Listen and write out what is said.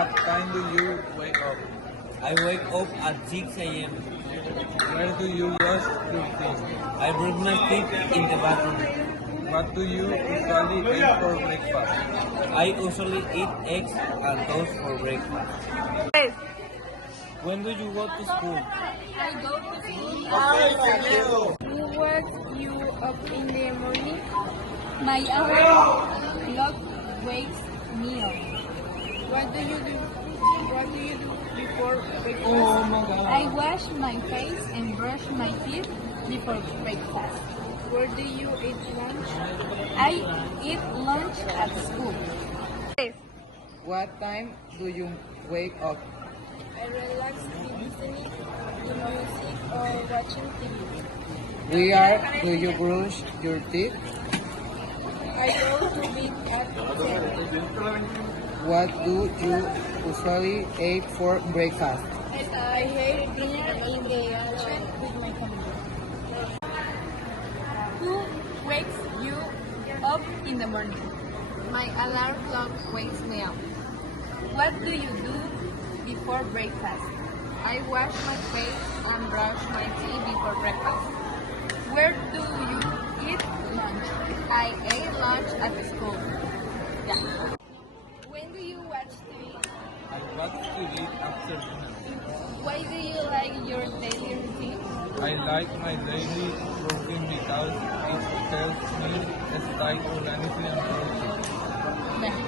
What time do you wake up? I wake up at 6 a.m. Where do you wash your teeth? I brush my teeth in the bathroom. What do you usually eat for breakfast? I usually eat eggs and toast for breakfast. When do you go to school? I go to school. Who wakes you up in the morning? My alarm clock wakes me up. What do you do? What do you do before breakfast? I wash my face and brush my teeth before breakfast. Where do you eat lunch? I eat lunch at school. What time do you wake up? I relax listening to music or watching TV. Where do you brush your teeth? I go to bed at 10. What do you usually eat for breakfast? I have dinner in the kitchen with my family. Who wakes you up in the morning? My alarm clock wakes me up. What do you do before breakfast? I wash my face and brush my teeth before breakfast. Where do you eat lunch? I ate lunch at the school. Yeah. When do you watch TV? I watch TV after dinner. Why do you like your daily routine? I like my daily routine because it helps me stay organized and productive. Yeah.